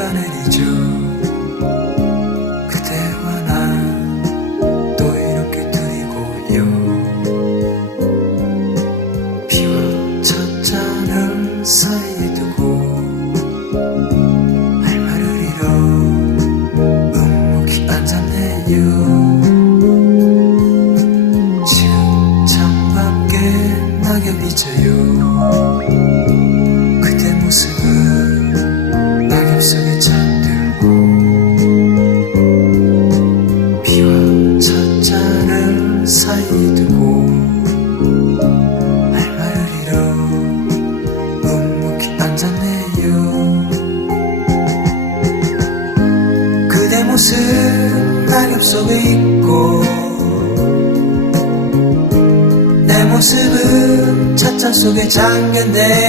쏟아내리죠. 그대와 난또 이렇게 둘이고요. 비와 첫 잔을 사이에 두고 할 말을 잃어 묵묵히 앉았네요. 지금 창밖에 낙엽이 져요. 잠들고 비와 첫자를 사이에 두고 할 말을 잃어 묵묵히 앉았네요. 그대 모습 낙엽 속에 있고 내 모습은 찻잔 속에 잠겼네